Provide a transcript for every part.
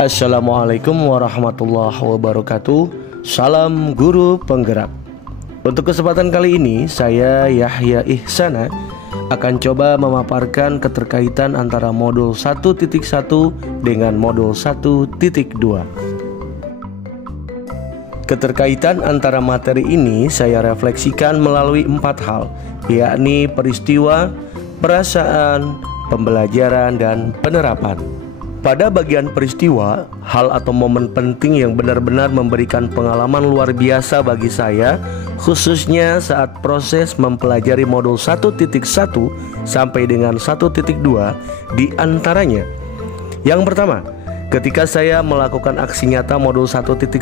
Assalamualaikum warahmatullahi wabarakatuh. Salam guru penggerak. Untuk kesempatan kali ini, saya Yahya Ihsana akan coba memaparkan keterkaitan antara modul 1.1 dengan modul 1.2. Keterkaitan antara materi ini saya refleksikan melalui 4 hal, yakni peristiwa, perasaan, pembelajaran, dan penerapan. Pada bagian peristiwa, hal atau momen penting yang benar-benar memberikan pengalaman luar biasa bagi saya, khususnya saat proses mempelajari modul 1.1 sampai dengan 1.2, di antaranya. Yang pertama, ketika saya melakukan aksi nyata modul 1.1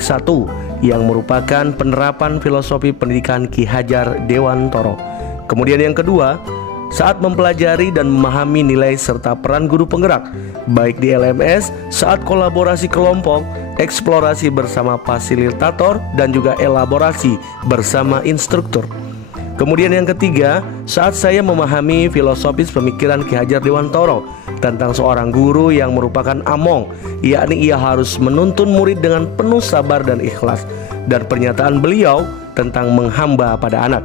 yang merupakan penerapan filosofi pendidikan Ki Hajar Dewantoro. Kemudian yang kedua, saat mempelajari dan memahami nilai serta peran guru penggerak, baik di LMS, saat kolaborasi kelompok, eksplorasi bersama fasilitator, dan juga elaborasi bersama instruktur. Kemudian yang ketiga, saat saya memahami filosofis pemikiran Ki Hajar Dewantoro tentang seorang guru yang merupakan among, yakni ia harus menuntun murid dengan penuh sabar dan ikhlas, dan pernyataan beliau tentang menghamba pada anak.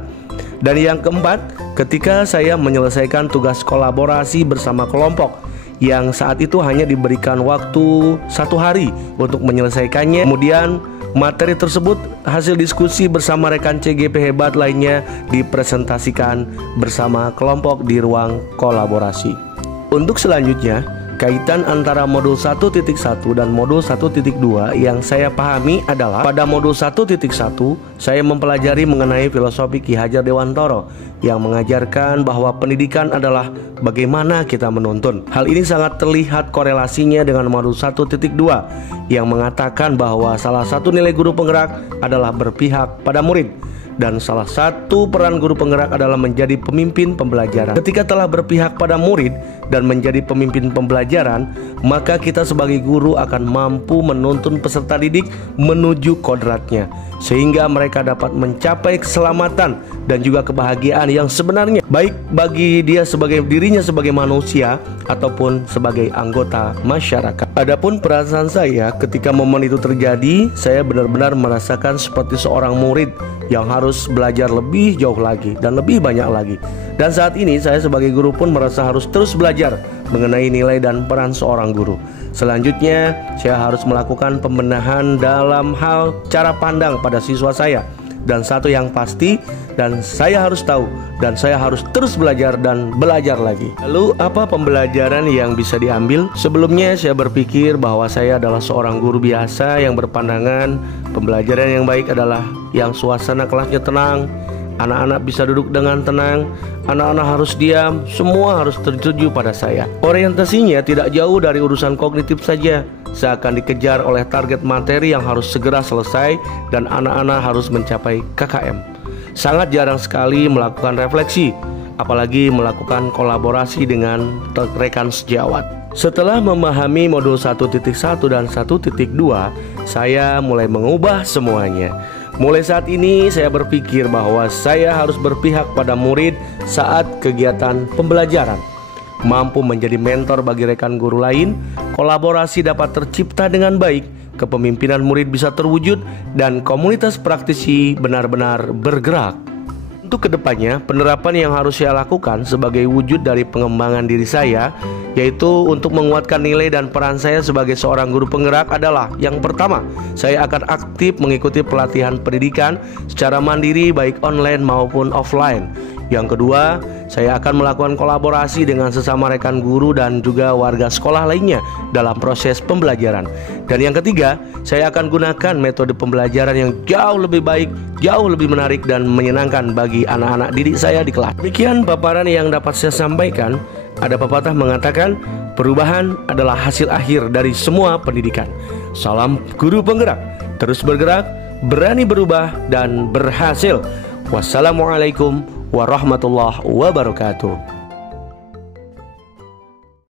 Dan yang keempat, ketika saya menyelesaikan tugas kolaborasi bersama kelompok yang saat itu hanya diberikan waktu 1 hari untuk menyelesaikannya. Kemudian materi tersebut hasil diskusi bersama rekan CGP hebat lainnya dipresentasikan bersama kelompok di ruang kolaborasi. Untuk selanjutnya, kaitan antara modul 1.1 dan modul 1.2 yang saya pahami adalah pada modul 1.1 saya mempelajari mengenai filosofi Ki Hajar Dewantoro yang mengajarkan bahwa pendidikan adalah bagaimana kita menuntun. Hal ini sangat terlihat korelasinya dengan modul 1.2 yang mengatakan bahwa salah satu nilai guru penggerak adalah berpihak pada murid. Dan salah satu peran guru penggerak adalah menjadi pemimpin pembelajaran. Ketika telah berpihak pada murid dan menjadi pemimpin pembelajaran, maka kita sebagai guru akan mampu menuntun peserta didik menuju kodratnya, sehingga mereka dapat mencapai keselamatan dan juga kebahagiaan yang sebenarnya, baik bagi dirinya sebagai manusia ataupun sebagai anggota masyarakat. Adapun perasaan saya ketika momen itu terjadi, saya benar-benar merasakan seperti seorang murid yang harus belajar lebih jauh lagi dan lebih banyak lagi. Dan saat ini saya sebagai guru pun merasa harus terus belajar mengenai nilai dan peran seorang guru. Selanjutnya, saya harus melakukan pembenahan dalam hal cara pandang pada siswa saya. Dan satu yang pasti, dan saya harus tahu, dan saya harus terus belajar dan belajar lagi. Lalu apa pembelajaran yang bisa diambil? Sebelumnya saya berpikir bahwa saya adalah seorang guru biasa yang berpandangan pembelajaran yang baik adalah yang suasana kelasnya tenang, anak-anak bisa duduk dengan tenang, anak-anak harus diam, semua harus tertuju pada saya. Orientasinya tidak jauh dari urusan kognitif saja, seakan dikejar oleh target materi yang harus segera selesai dan anak-anak harus mencapai KKM. Sangat jarang sekali melakukan refleksi, apalagi melakukan kolaborasi dengan rekan sejawat. Setelah memahami modul 1.1 dan 1.2, saya mulai mengubah semuanya. Mulai saat ini saya berpikir bahwa saya harus berpihak pada murid saat kegiatan pembelajaran, mampu menjadi mentor bagi rekan guru lain, kolaborasi dapat tercipta dengan baik, kepemimpinan murid bisa terwujud, dan komunitas praktisi benar-benar bergerak. Untuk kedepannya, penerapan yang harus saya lakukan sebagai wujud dari pengembangan diri saya, yaitu untuk menguatkan nilai dan peran saya sebagai seorang guru penggerak adalah: yang pertama, saya akan aktif mengikuti pelatihan pendidikan secara mandiri baik online maupun offline. Yang kedua, saya akan melakukan kolaborasi dengan sesama rekan guru dan juga warga sekolah lainnya dalam proses pembelajaran. Dan yang ketiga, saya akan gunakan metode pembelajaran yang jauh lebih baik, jauh lebih menarik dan menyenangkan bagi anak-anak didik saya di kelas. Demikian paparan yang dapat saya sampaikan. Ada pepatah mengatakan, perubahan adalah hasil akhir dari semua pendidikan. Salam guru penggerak, terus bergerak, berani berubah, dan berhasil. Wassalamualaikum warahmatullahi wabarakatuh.